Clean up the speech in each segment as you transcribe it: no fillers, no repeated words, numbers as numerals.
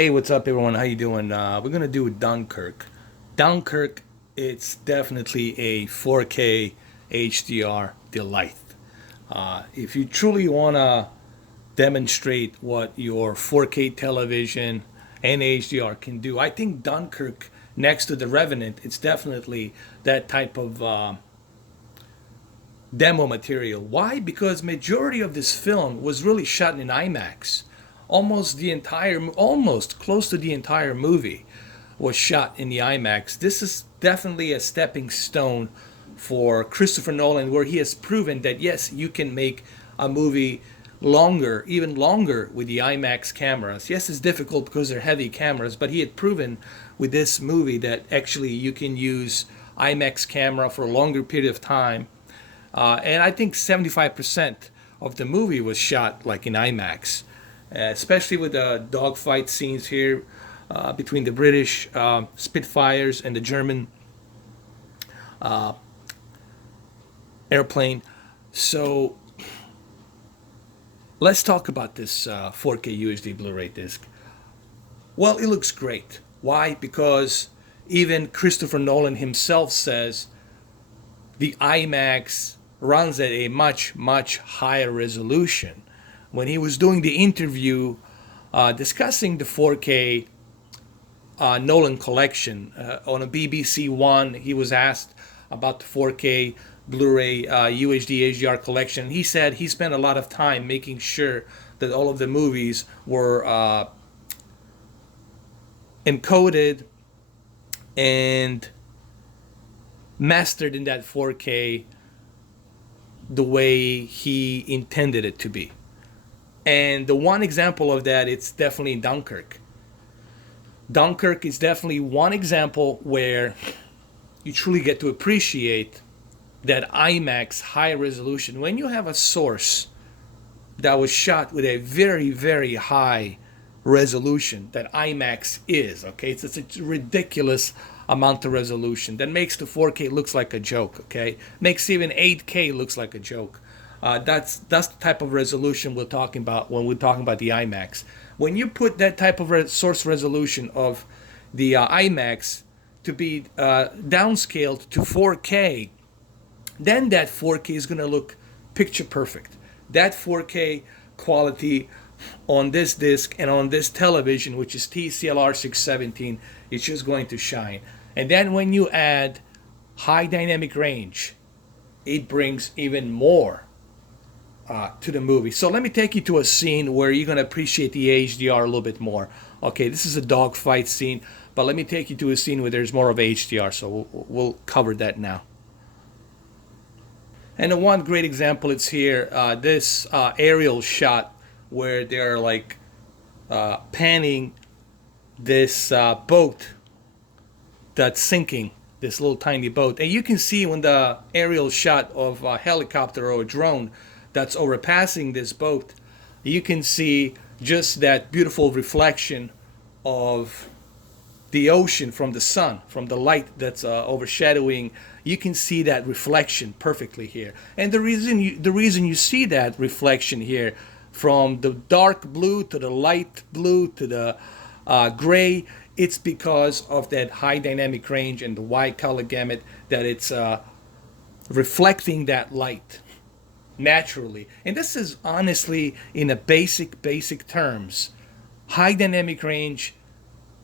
Hey, what's up, everyone? How you doing? We're gonna do Dunkirk. Dunkirk, it's definitely a 4K HDR delight. If you truly wanna demonstrate what your 4K television and HDR can do, I think Dunkirk, next to The Revenant, it's definitely that type of demo material. Why? Because majority of this film was really shot in IMAX. Almost close to the entire movie was shot in the IMAX. This is definitely a stepping stone for Christopher Nolan, where he has proven that yes, you can make a movie longer, even longer with the IMAX cameras. Yes, it's difficult because they're heavy cameras, but he had proven with this movie that actually you can use IMAX camera for a longer period of time. And I think 75% of the movie was shot like in IMAX, especially with the dogfight scenes here between the British Spitfires and the German airplane. So let's talk about this 4K UHD Blu-ray disc. Well, it looks great. Why? Because even Christopher Nolan himself says the IMAX runs at a much, much higher resolution. When he was doing the interview discussing the 4K Nolan collection on a BBC One, he was asked about the 4K Blu-ray UHD HDR collection. He said he spent a lot of time making sure that all of the movies were encoded and mastered in that 4K the way he intended it to be. And the one example of that, it's definitely Dunkirk. Dunkirk is definitely one example where you truly get to appreciate that IMAX high resolution. When you have a source that was shot with a very, very high resolution that IMAX is, okay? It's a ridiculous amount of resolution that makes the 4K looks like a joke, okay? Makes even 8K looks like a joke. That's the type of resolution we're talking about when we're talking about the IMAX. When you put that type of source resolution of the IMAX to be downscaled to 4K, then that 4K is going to look picture perfect. That 4K quality on this disc and on this television, which is TCL R617, is just going to shine. And then when you add high dynamic range, it brings even more to the movie. So let me take you to a scene where you're going to appreciate the HDR a little bit more. Okay, this is a dogfight scene, but let me take you to a scene where there's more of HDR, so we'll cover that now. And the one great example is here, this aerial shot where they're like panning this boat that's sinking, this little tiny boat. And you can see when the aerial shot of a helicopter or a drone that's overpassing this boat, you can see just that beautiful reflection of the ocean from the sun, from the light that's overshadowing. You can see that reflection perfectly here. And the reason you see that reflection here, from the dark blue to the light blue to the gray, it's because of that high dynamic range and the wide color gamut that it's reflecting that light naturally. And this is honestly in a basic terms, high dynamic range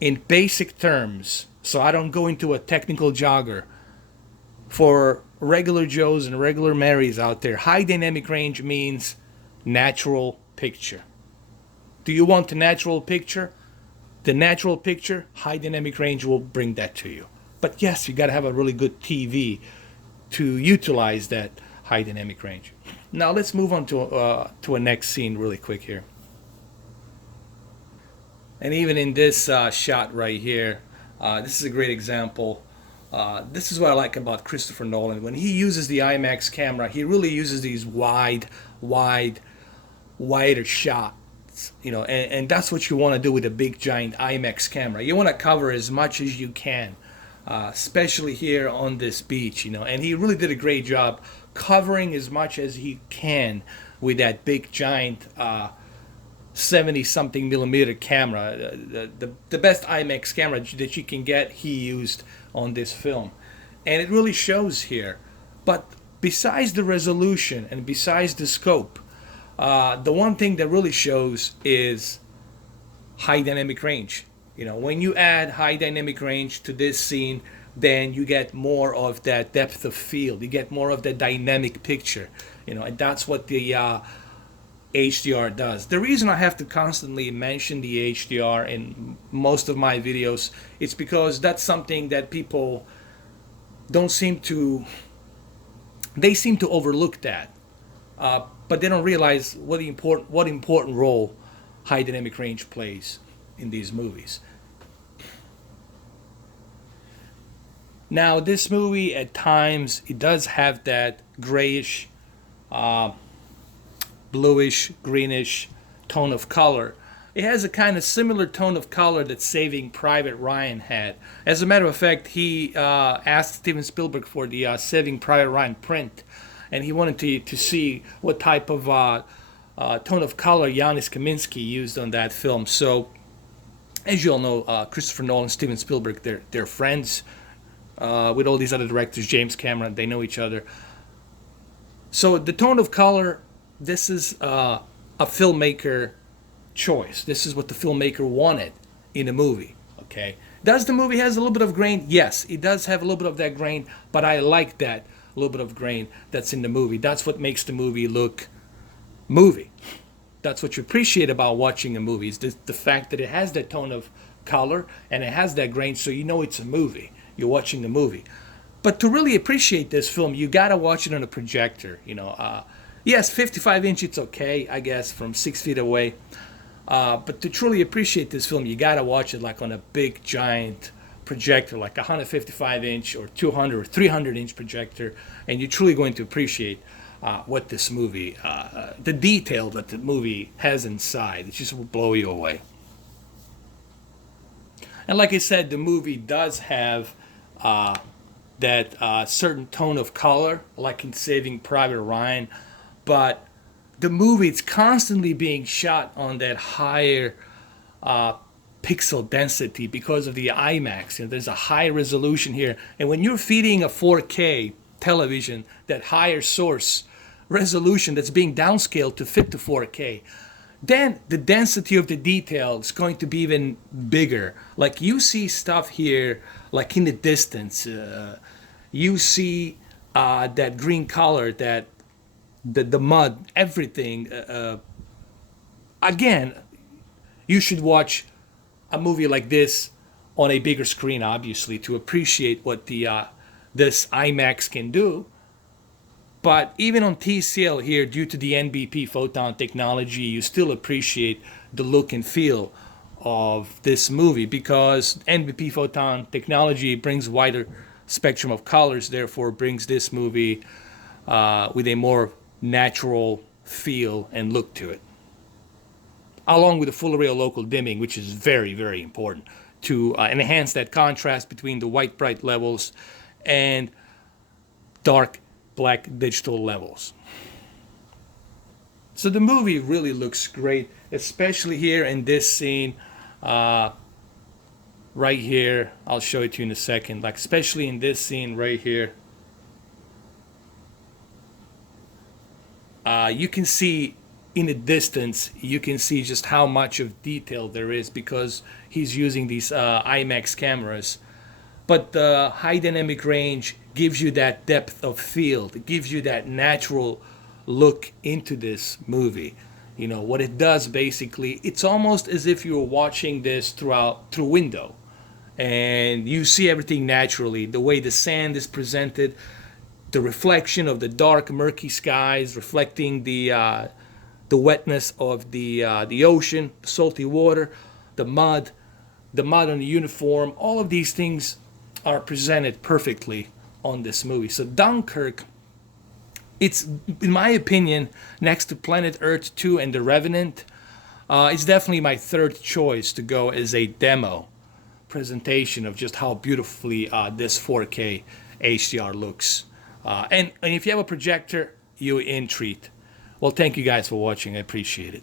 in basic terms, so I don't go into a technical jogger. For regular Joes and regular Marys out there, high dynamic range means natural picture. Do you want the natural picture? The natural picture, high dynamic range will bring that to you. But yes, you got to have a really good TV to utilize that high dynamic range. Now let's move on to a next scene really quick here. And even in this shot right here, this is a great example. This is what I like about Christopher Nolan. When he uses the IMAX camera, he really uses these wider shots, and that's what you want to do with a big giant IMAX camera. You want to cover as much as you can, especially here on this beach, and he really did a great job covering as much as he can with that big giant 70 something millimeter camera, the best IMAX camera that you can get, he used on this film. And it really shows here. But besides the resolution and besides the scope, the one thing that really shows is high dynamic range. You know, when you add high dynamic range to this scene, then you get more of that depth of field. You get more of that dynamic picture. You know, and that's what the HDR does. The reason I have to constantly mention the HDR in most of my videos is because that's something that people don't seem to, they seem to overlook that, but they don't realize what important role high dynamic range plays in these movies. Now, this movie at times it does have that grayish, bluish, greenish tone of color. It has a kind of similar tone of color that Saving Private Ryan had. As a matter of fact, he asked Steven Spielberg for the Saving Private Ryan print, and he wanted to see what type of tone of color Janis Kaminski used on that film. So, as you all know, Christopher Nolan, Steven Spielberg, they're friends with all these other directors, James Cameron, they know each other. So the tone of color, this is a filmmaker choice. This is what the filmmaker wanted in a movie. Okay, does the movie has a little bit of grain? Yes, it does have a little bit of that grain, but I like that little bit of grain that's in the movie. That's what makes the movie look movie. That's what you appreciate about watching a movie, is the fact that it has that tone of color and it has that grain, so you know it's a movie. You're watching the movie. But to really appreciate this film, you gotta watch it on a projector. You know, yes, 55 inch, it's okay, I guess, from 6 feet away. But to truly appreciate this film, you gotta watch it like on a big, giant projector, like 155 inch or 200 or 300 inch projector, and you're truly going to appreciate what this movie, the detail that the movie has inside. It just will blow you away. And like I said, the movie does have that certain tone of color, like in Saving Private Ryan, but the movie, it's constantly being shot on that higher pixel density because of the IMAX. You know, there's a high resolution here, and when you're feeding a 4K television that higher source resolution that's being downscaled to fit the 4K, then the density of the detail is going to be even bigger. Like you see stuff here, like in the distance, you see that green color, that the mud, everything. Again, you should watch a movie like this on a bigger screen, obviously, to appreciate what the this IMAX can do. But even on TCL here, due to the NBP photon technology, you still appreciate the look and feel of this movie, because NBP photon technology brings wider spectrum of colors, therefore brings this movie with a more natural feel and look to it. Along with the full array of local dimming, which is very, very important to enhance that contrast between the white bright levels and dark black digital levels. So the movie really looks great, especially here in this scene right here. I'll show it to you in a second. Like especially in this scene right here, you can see in the distance, you can see just how much of detail there is because he's using these IMAX cameras. But the high dynamic range gives you that depth of field. It gives you that natural look into this movie. You know, what it does basically, it's almost as if you were watching this through window. And you see everything naturally. The way the sand is presented, the reflection of the dark, murky skies, reflecting the wetness of the ocean, the salty water, the mud on the uniform. All of these things are presented perfectly on this movie. So Dunkirk, it's, in my opinion, next to Planet Earth 2 and The Revenant, it's definitely my third choice to go as a demo presentation of just how beautifully this 4K HDR looks. And if you have a projector, you're in treat. Well, thank you guys for watching. I appreciate it.